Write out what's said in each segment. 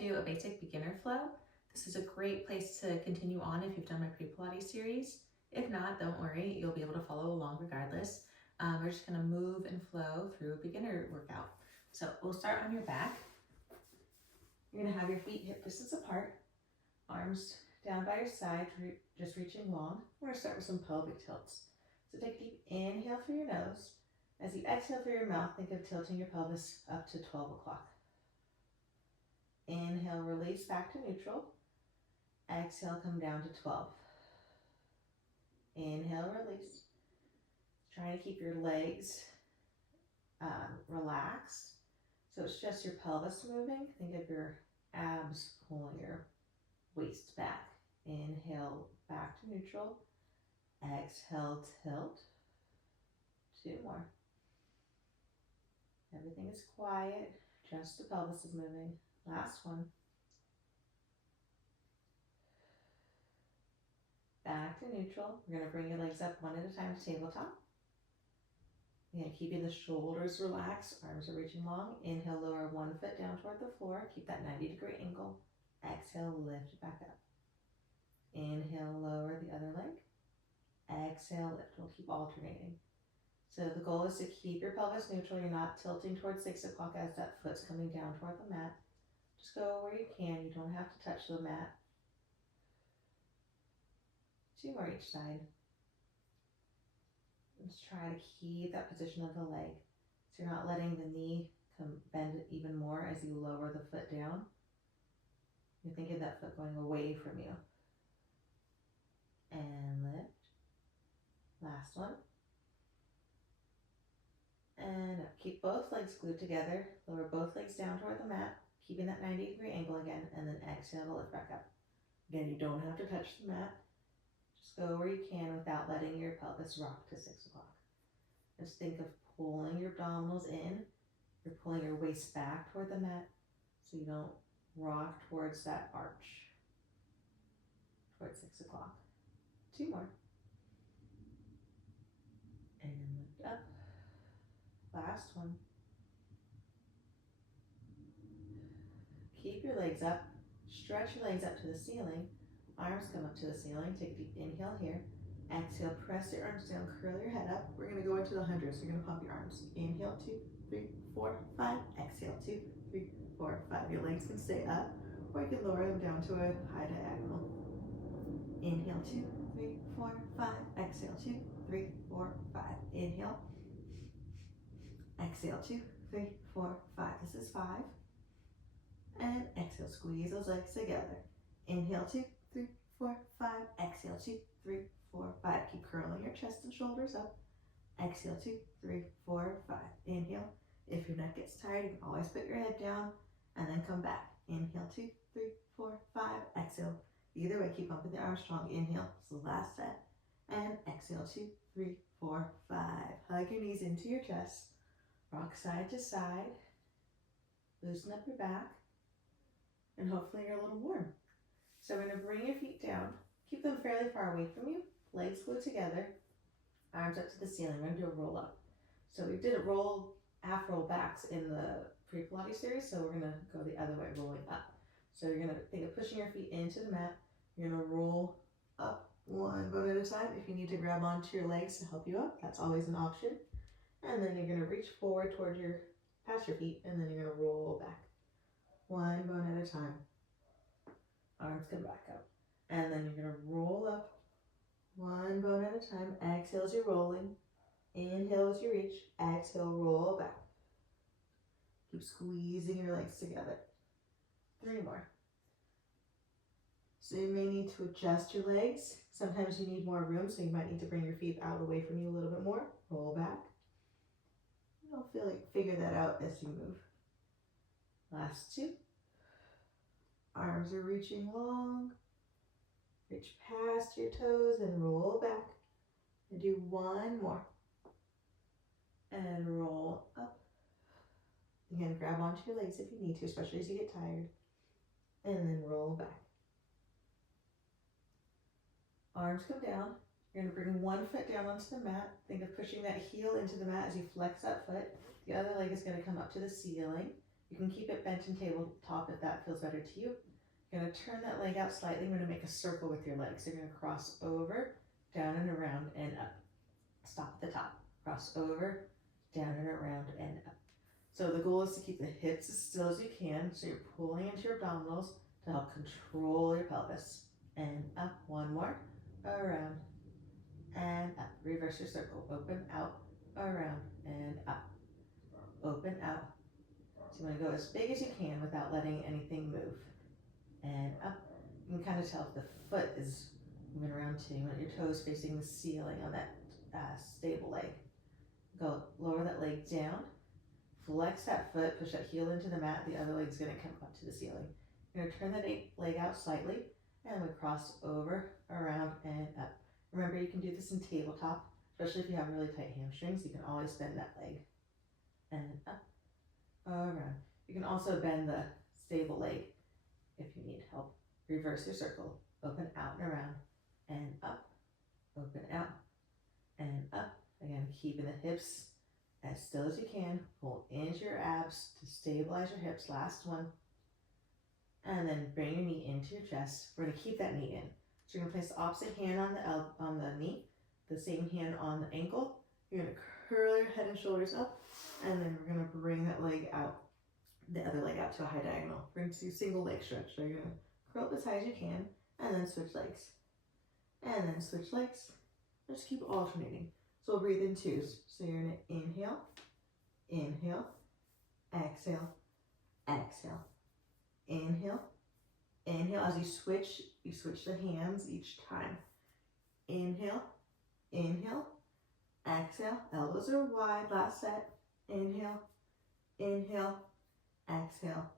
do a basic beginner flow. This is a great place to continue on if you've done my Pre-Pilates series. If not, don't worry, you'll be able to follow along regardless. We're just gonna move and flow through a beginner workout. So we'll start on your back. You're gonna have your feet hip distance apart, arms down by your side, just reaching long. We're gonna start with some pelvic tilts. So take a deep inhale through your nose. As you exhale through your mouth, think of tilting your pelvis up to 12 o'clock. Inhale, release back to neutral. Exhale, come down to 12. Inhale, release. Try to keep your legs relaxed. So it's just your pelvis moving. Think of your abs pulling your waist back. Inhale, back to neutral. Exhale, tilt. 2 more. Everything is quiet, just the pelvis is moving. Last one. Back to neutral. We're going to bring your legs up one at a time to tabletop. Again, keeping the shoulders relaxed, arms are reaching long. Inhale, lower one foot down toward the floor. Keep that 90-degree angle. Exhale, lift it back up. Inhale, lower the other leg. Exhale, lift. We'll keep alternating. So the goal is to keep your pelvis neutral. You're not tilting towards 6 o'clock as that foot's coming down toward the mat. Just go where you can. You don't have to touch the mat. 2 more each side. Just try to keep that position of the leg. So you're not letting the knee bend even more as you lower the foot down. You're thinking of that foot going away from you. And lift. Last one. And keep both legs glued together. Lower both legs down toward the mat, keeping that 90-degree angle again, and then exhale to lift back up. Again, you don't have to touch the mat. Just go where you can without letting your pelvis rock to 6 o'clock. Just think of pulling your abdominals in. You're pulling your waist back toward the mat so you don't rock towards that arch towards 6 o'clock. 2 more. And lift up. Last one. Keep your legs up. Stretch your legs up to the ceiling. Arms come up to the ceiling. Take a deep inhale here. Exhale, press your arms down, curl your head up. We're going to go into the hundreds. You're going to pump your arms. Inhale, 2, 3, 4, 5. Exhale, 2, 3, 4, 5. Your legs can stay up, or you can lower them down to a high diagonal. Inhale, 2, 3, 4, 5. Exhale, 2, 3, 4, 5. Inhale. Exhale, 2, 3, 4, 5. This is 5. And exhale, squeeze those legs together. Inhale, 2, 3, 4, 5. Exhale, 2, 3, 4, 5. Keep curling your chest and shoulders up. Exhale, 2, 3, 4, 5. Inhale. If your neck gets tired, you can always put your head down and then come back. Inhale, 2, 3, 4, 5. Exhale. Either way, keep pumping the arms strong. Inhale. This is the last set. And exhale, 2, 3, 4, 5. Hug your knees into your chest. Rock side to side. Loosen up your back. And hopefully you're a little warm. So we're going to bring your feet down. Keep them fairly far away from you. Legs glued together. Arms up to the ceiling. We're going to do a roll up. So we did a half roll backs in the Pre-Pilates series. So we're going to go the other way, rolling up. So you're going to think of pushing your feet into the mat. You're going to roll up one bone at a time. If you need to grab onto your legs to help you up, that's always an option. And then you're going to reach forward toward past your feet, and then you're going to roll back. One bone at a time. Arms come back up. And then you're going to roll up. One bone at a time. Exhale as you're rolling. Inhale as you reach. Exhale, roll back. Keep squeezing your legs together. 3 more. So you may need to adjust your legs. Sometimes you need more room, so you might need to bring your feet out away from you a little bit more. Roll back. You'll figure that out as you move. Last 2. Arms are reaching long. Reach past your toes and roll back. And do 1 more. And roll up. Again, grab onto your legs if you need to, especially as you get tired. And then roll back. Arms come down. You're going to bring one foot down onto the mat. Think of pushing that heel into the mat as you flex that foot. The other leg is going to come up to the ceiling. You can keep it bent in tabletop if that feels better to you. You're gonna turn that leg out slightly. You're gonna make a circle with your legs. You're gonna cross over, down and around and up. Stop at the top. Cross over, down and around and up. So the goal is to keep the hips as still as you can. So you're pulling into your abdominals to help control your pelvis. And up, one more, around and up. Reverse your circle. Open, out, around and up. Open, out. So you want to go as big as you can without letting anything move. And up. You can kind of tell if the foot is moving around too. You want your toes facing the ceiling on that stable leg. Go lower that leg down. Flex that foot. Push that heel into the mat. The other leg's going to come up to the ceiling. You're going to turn that leg out slightly. And we cross over, around, and up. Remember, you can do this in tabletop, especially if you have really tight hamstrings. You can always bend that leg. And up, around. You can also bend the stable leg if you need help. Reverse your circle. Open, out, and around. And up, open, out, and up. Again, keeping the hips as still as you can. Pull into your abs to stabilize your hips. Last one. And then bring your knee into your chest. We're going to keep that knee in. So you're going to place the opposite hand on the knee, the same hand on the ankle. You're going to curl your head and shoulders up, and then we're going to bring that leg out, the other leg out to a high diagonal. Bring to single leg stretch. So you're going to curl up as high as you can, and then switch legs. And then switch legs. Just keep alternating. So we'll breathe in twos. So you're going to inhale, inhale, exhale, exhale. Inhale, inhale. As you switch the hands each time. Inhale, inhale, exhale. Elbows are wide. Last set. Inhale, inhale, exhale,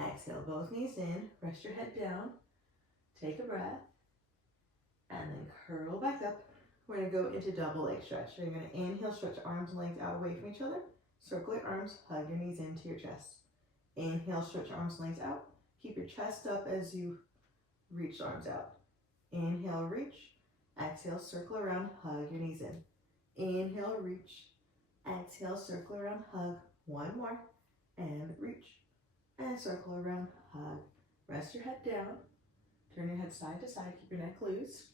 exhale. Both knees in. Rest your head down. Take a breath. And then curl back up. We're going to go into double leg stretch. So you're going to inhale, stretch arms and legs out away from each other. Circle your arms. Hug your knees into your chest. Inhale, stretch arms and legs out. Keep your chest up as you reach arms out. Inhale, reach. Exhale, circle around, hug your knees in. Inhale, reach. Exhale, circle around, hug. One more. And reach. And circle around, hug. Rest your head down. Turn your head side to side. Keep your neck loose.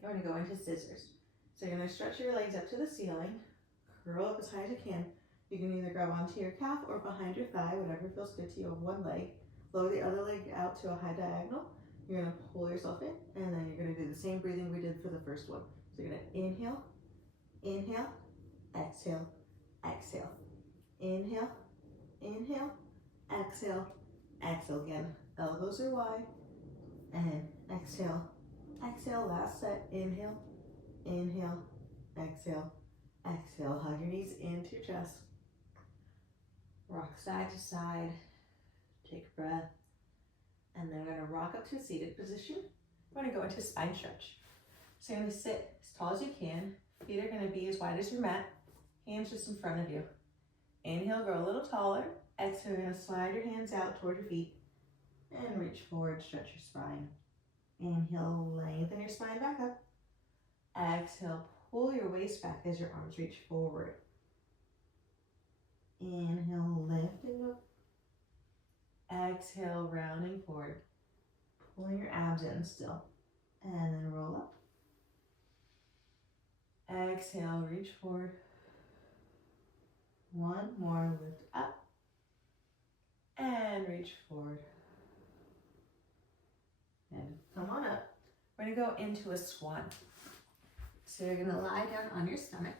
We're going to go into scissors. So you're going to stretch your legs up to the ceiling. Curl up as high as you can. You can either grab onto your calf or behind your thigh, whatever feels good to you on one leg. Lower the other leg out to a high diagonal. You're going to pull yourself in, and then you're going to do the same breathing we did for the first one. So you're going to inhale, inhale, exhale, exhale. Inhale, inhale, exhale, exhale. Again, elbows are wide, and exhale, exhale. Last set. Inhale, inhale, exhale, exhale. Hug your knees into your chest. Rock side to side. Take a breath. And then we're going to rock up to a seated position. We're going to go into spine stretch. So you're going to sit as tall as you can. Feet are going to be as wide as your mat. Hands just in front of you. Inhale, grow a little taller. Exhale, you're going to slide your hands out toward your feet. And reach forward, stretch your spine. Inhale, lengthen your spine back up. Exhale, pull your waist back as your arms reach forward. Inhale, lifting up. Exhale, rounding forward. Pulling your abs in still. And then roll up. Exhale, reach forward. One more, lift up. And reach forward. And come on up. We're going to go into a swan. So you're going to lie down on your stomach.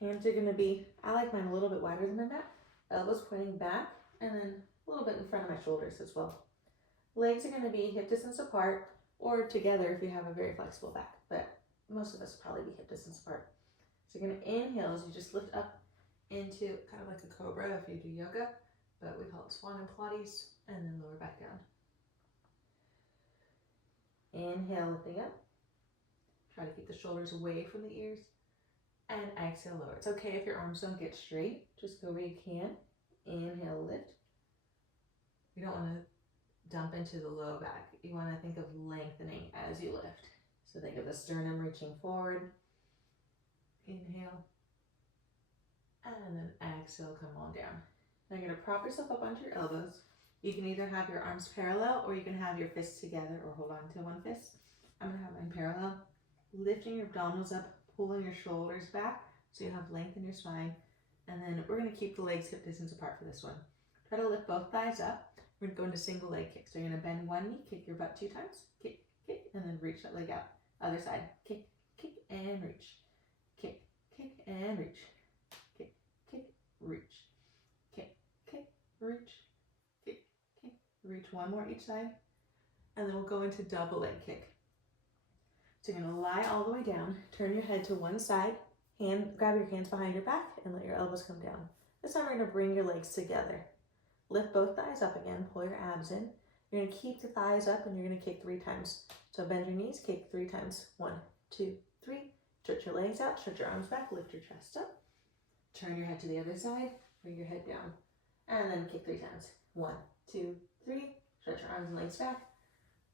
Hands are going to be, I like mine a little bit wider than my back. Elbows pointing back, and then a little bit in front of my shoulders as well. Legs are going to be hip distance apart, or together if you have a very flexible back, but most of us will probably be hip distance apart. So you're going to inhale as you just lift up into kind of like a cobra if you do yoga, but we call it swan in Pilates, and then lower back down. Inhale, lifting up. Try to keep the shoulders away from the ears. And exhale, lower. It's okay if your arms don't get straight. Just go where you can. Inhale, lift. You don't want to dump into the low back. You want to think of lengthening as you lift. So think of the sternum reaching forward. Inhale. And then exhale, come on down. Now you're gonna prop yourself up onto your elbows. You can either have your arms parallel or you can have your fists together or hold on to one fist. I'm gonna have mine parallel. Lifting your abdominals up, pulling your shoulders back so you have length in your spine. And then we're gonna keep the legs hip distance apart for this one. Try to lift both thighs up. We're gonna go into single leg kicks. So you're gonna bend one knee, kick your butt 2 times, kick, kick, and then reach that leg out. Other side, kick, kick, and reach. Kick, kick, and reach. Kick, kick, reach. Kick, kick, reach. Kick, kick, reach. One more each side. And then we'll go into double leg kick. So you're gonna lie all the way down, turn your head to one side, grab your hands behind your back and let your elbows come down. This time we're gonna bring your legs together. Lift both thighs up again, pull your abs in. You're gonna keep the thighs up and you're gonna kick 3 times. So bend your knees, kick 3 times. 1, 2, 3. Stretch your legs out, stretch your arms back, lift your chest up. Turn your head to the other side, bring your head down. And then kick 3 times. 1, 2, 3. Stretch your arms and legs back.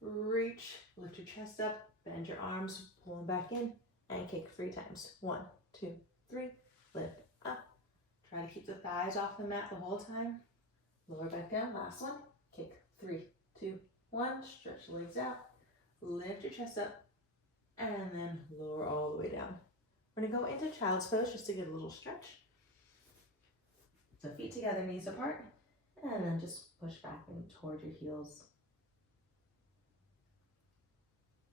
Reach, lift your chest up, bend your arms, pull them back in, and kick 3 times. 1, 2, 3. Lift up. Try to keep the thighs off the mat the whole time. Lower back down, last one. Kick 3, 2, 1. Stretch the legs out. Lift your chest up. And then lower all the way down. We're gonna go into child's pose just to get a little stretch. So feet together, knees apart. And then just push back in towards your heels.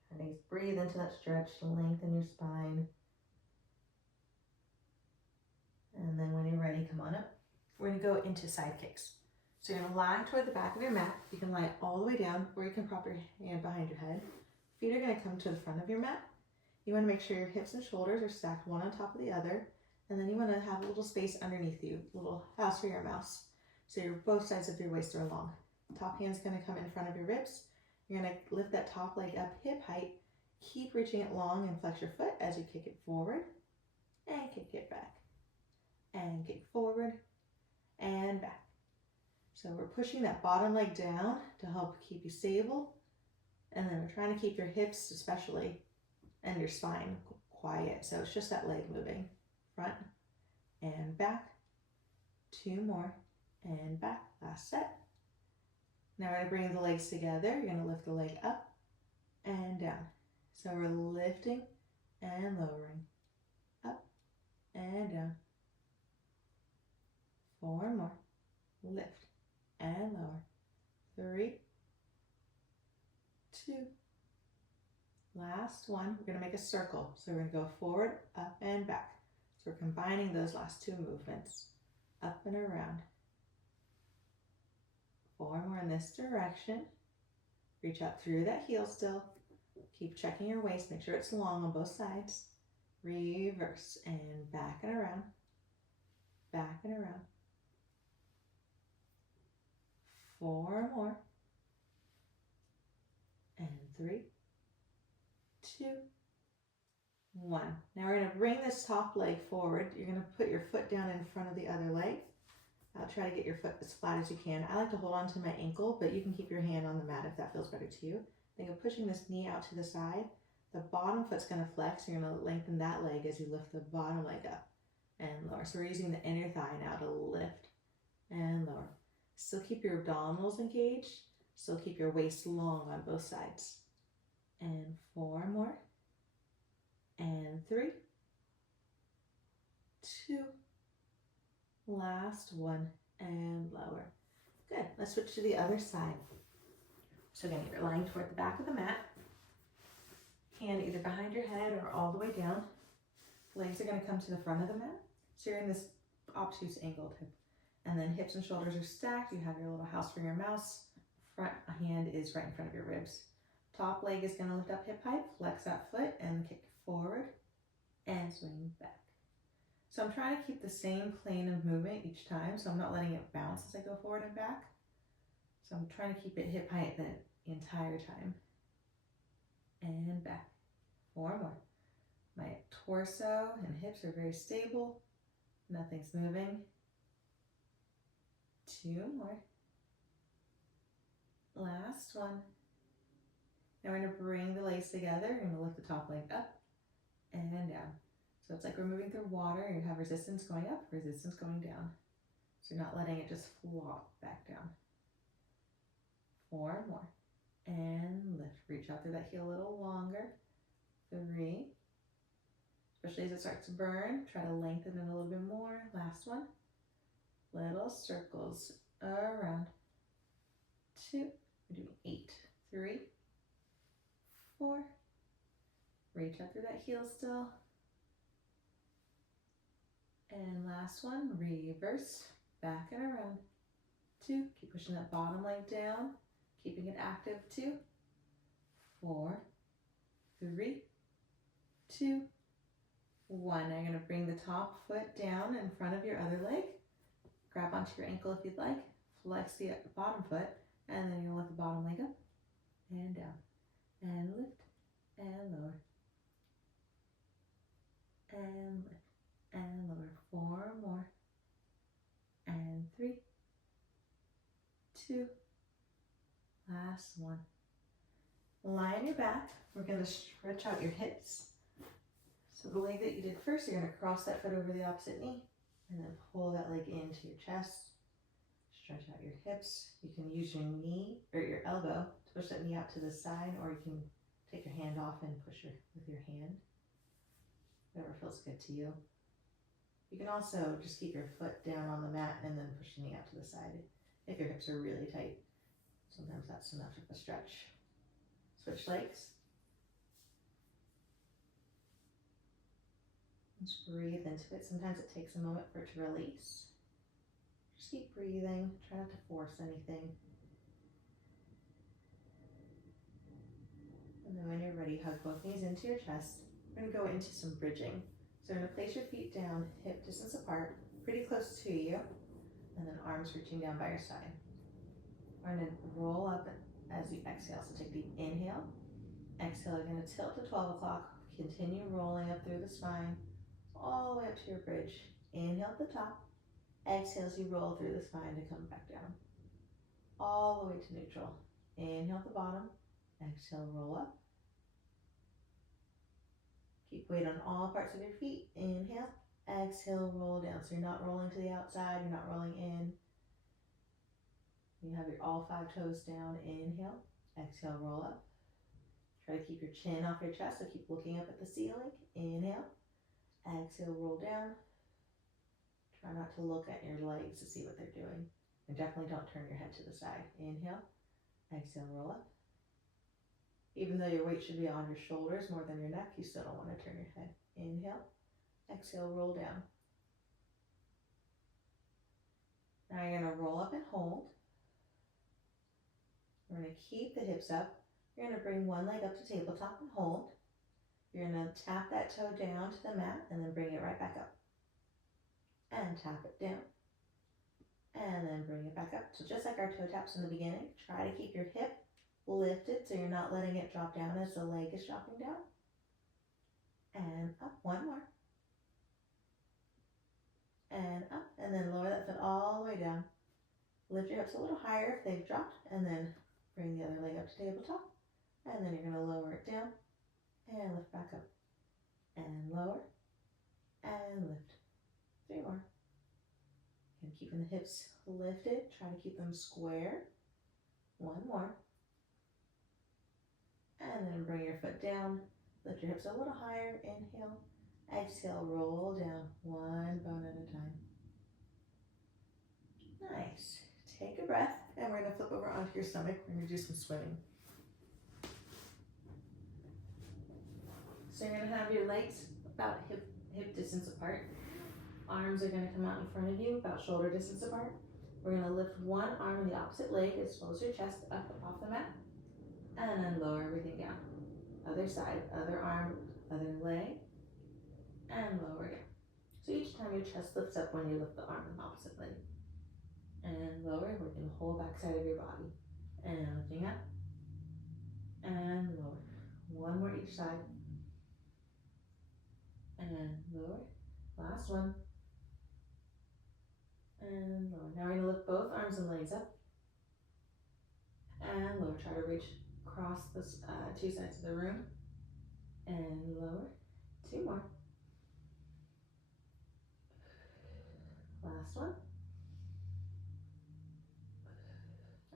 Try to breathe into that stretch to lengthen your spine. And then when you're ready, come on up. We're gonna go into side kicks. So you're gonna lie toward the back of your mat. You can lie all the way down, or you can prop your hand behind your head. Feet are gonna come to the front of your mat. You wanna make sure your hips and shoulders are stacked one on top of the other. And then you wanna have a little space underneath you, a little house for your mouse. So both sides of your waist are long. Top hand's gonna come in front of your ribs. You're gonna lift that top leg up hip height. Keep reaching it long and flex your foot as you kick it forward. And kick it back. And kick forward and back. So we're pushing that bottom leg down to help keep you stable. And then we're trying to keep your hips especially and your spine quiet. So it's just that leg moving. Front and back. 2 more and back. Last set. Now we're going to bring the legs together. You're going to lift the leg up and down. So we're lifting and lowering. Up and down. 4 more. Lift and lower. 3, 2. Last one. We're going to make a circle. So we're going to go forward, up, and back. So we're combining those last 2 movements. Up and around. 4 more in this direction. Reach out through that heel still. Keep checking your waist. Make sure it's long on both sides. Reverse and back and around. Back and around. 4 more. And 3, 2, 1. Now we're going to bring this top leg forward. You're going to put your foot down in front of the other leg. I'll try to get your foot as flat as you can. I like to hold on to my ankle, but you can keep your hand on the mat if that feels better to you. Think of pushing this knee out to the side. The bottom foot's going to flex. You're going to lengthen that leg as you lift the bottom leg up and lower. So we're using the inner thigh now to lift and lower. Still keep your abdominals engaged. Still keep your waist long on both sides. And 4 more. And 3, 2. Last one and lower. Good. Let's switch to the other side. So again, you're lying toward the back of the mat. Hand either behind your head or all the way down. Legs are going to come to the front of the mat. So you're in this obtuse angled hip. And then hips and shoulders are stacked. You have your little house for your mouse. Front hand is right in front of your ribs. Top leg is going to lift up hip height. Flex that foot and kick forward and swing back. So I'm trying to keep the same plane of movement each time, so I'm not letting it bounce as I go forward and back. So I'm trying to keep it hip height the entire time. And back. 4 more. My torso and hips are very stable. Nothing's moving. 2 more. Last one. Now we're going to bring the legs together. You're going to lift the top leg up and down. So it's like we're moving through water. You have resistance going up, resistance going down. So you're not letting it just flop back down. 4 more. And lift. Reach out through that heel a little longer. 3. Especially as it starts to burn, try to lengthen it a little bit more. Last one. Little circles around. 2. We're doing 8. 3. 4. Reach out through that heel still. And last one, reverse, back and around. 2. Keep pushing that bottom leg down, keeping it active. 2. 4. 3. 2. 1. Now you're going to bring the top foot down in front of your other leg. Grab onto your ankle if you'd like. Flex the bottom foot, and then you're going to lift the bottom leg up and down. And lift and lower. And lift and lower. 4 more. And 3. 2. Last one. Lie on your back. We're going to stretch out your hips. So the leg that you did first, you're going to cross that foot over the opposite knee and then pull that leg into your chest. Stretch out your hips. You can use your knee or your elbow to push that knee out to the side, or you can take your hand off and push with your hand. Whatever feels good to you. You can also just keep your foot down on the mat and then push the knee out to the side if your hips are really tight. Sometimes that's enough of a stretch. Switch legs. Just breathe into it. Sometimes it takes a moment for it to release. Just keep breathing. Try not to force anything. And then when you're ready, hug both knees into your chest. We're going to go into some bridging. So you're going to place your feet down, hip distance apart, pretty close to you, and then arms reaching down by your side. We're going to roll up as you exhale. So take a deep inhale. Exhale, you're going to tilt to 12 o'clock. Continue rolling up through the spine, all the way up to your bridge. Inhale at the top. Exhale as you roll through the spine to come back down. All the way to neutral. Inhale at the bottom. Exhale, roll up. Keep weight on all parts of your feet. Inhale. Exhale, roll down. So you're not rolling to the outside, you're not rolling in. You have your all 5 toes down. Inhale. Exhale, roll up. Try to keep your chin off your chest, so keep looking up at the ceiling. Inhale. Exhale, roll down. Try not to look at your legs to see what they're doing. And definitely don't turn your head to the side. Inhale. Exhale, roll up. Even though your weight should be on your shoulders more than your neck, you still don't want to turn your head. Inhale. Exhale, roll down. Now you're going to roll up and hold. We're going to keep the hips up. You're going to bring one leg up to tabletop and hold. You're going to tap that toe down to the mat and then bring it right back up. And tap it down. And then bring it back up. So just like our toe taps in the beginning, try to keep your hip lifted so you're not letting it drop down as the leg is dropping down. And up. One more. And up. And then lower that foot all the way down. Lift your hips a little higher if they've dropped. And then bring the other leg up to tabletop. And then you're going to lower it down. And lift back up. And lower. And lift. 3 more. And keeping the hips lifted. Try to keep them square. 1 more. And then bring your foot down. Lift your hips a little higher. Inhale. Exhale. Roll down. 1 bone at a time. Nice. Take a breath. And we're going to flip over onto your stomach. We're going to do some swimming. So you're going to have your legs about hip distance apart. Arms are going to come out in front of you, about shoulder distance apart. We're going to lift one arm and the opposite leg as close as your chest up off the mat. And then lower everything down. Other side, other arm, other leg. And lower down. So each time your chest lifts up when you lift the arm and the opposite leg. And lower, we're going to hold back side of your body. And lifting up. And lower. 1 more each side. And lower. Last one. And lower. Now we're going to lift both arms and legs up. And lower. Try to reach across the 2 sides of the room. And lower. 2 more. Last one.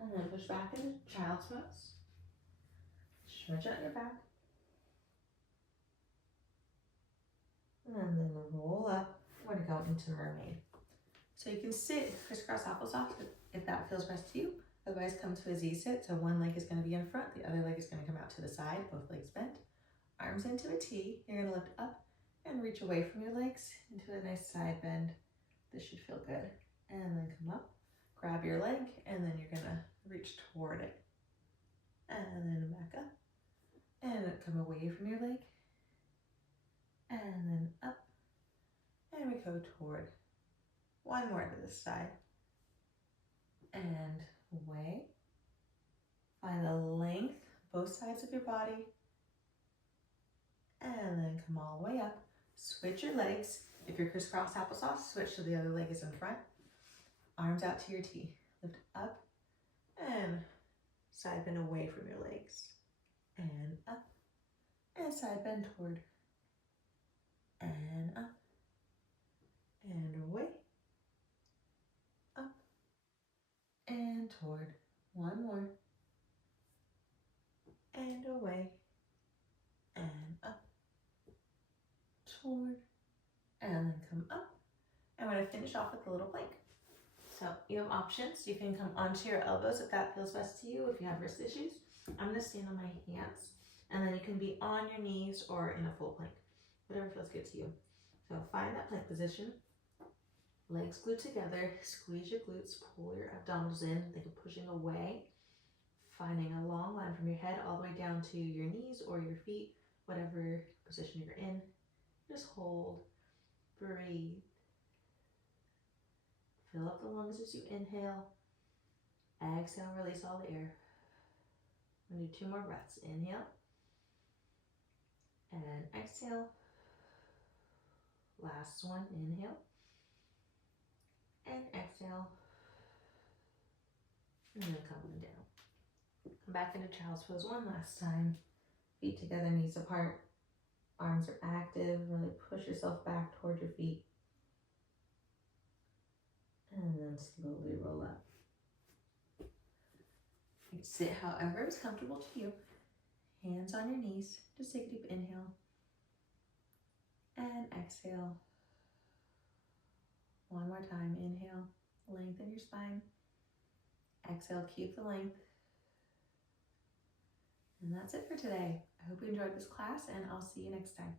And then push back into child's pose. Stretch out your back. And then roll up. We're going to go into Mermaid. So you can sit crisscross applesauce if that feels best to you. Otherwise, come to a Z sit. So one leg is going to be in front, the other leg is going to come out to the side, both legs bent. Arms into a T. You're going to lift up and reach away from your legs into a nice side bend. This should feel good. And then come up, grab your leg, and then you're going to reach toward it. And then back up. And come away from your leg. And then up. And we go toward. One more to this side. And away. Find the length, both sides of your body. And then come all the way up. Switch your legs. If you're crisscross applesauce, switch so the other leg is in front. Arms out to your T. Lift up and side bend away from your legs. And up. And side bend toward. And up. And away. Up. And toward. One more. And away. And up. Toward. And then come up. And we're going to finish off with a little plank. So you have options. You can come onto your elbows if that feels best to you, if you have wrist issues. I'm going to stand on my hands. And then you can be on your knees or in a full plank. Whatever feels good to you. So find that plank position. Legs glued together. Squeeze your glutes. Pull your abdominals in. Think of pushing away. Finding a long line from your head all the way down to your knees or your feet. Whatever position you're in. Just hold. Breathe. Fill up the lungs as you inhale. Exhale, release all the air. I'm going to do 2 more breaths. Inhale. And exhale. Last one. Inhale. And exhale. And then come on down. Come back into child's pose one last time. Feet together, knees apart. Arms are active. Really push yourself back toward your feet. And then slowly roll up. You can sit however is comfortable to you. Hands on your knees. Just take a deep inhale. And exhale. One more time. Inhale. Lengthen your spine. Exhale. Keep the length. And that's it for today. I hope you enjoyed this class, and I'll see you next time.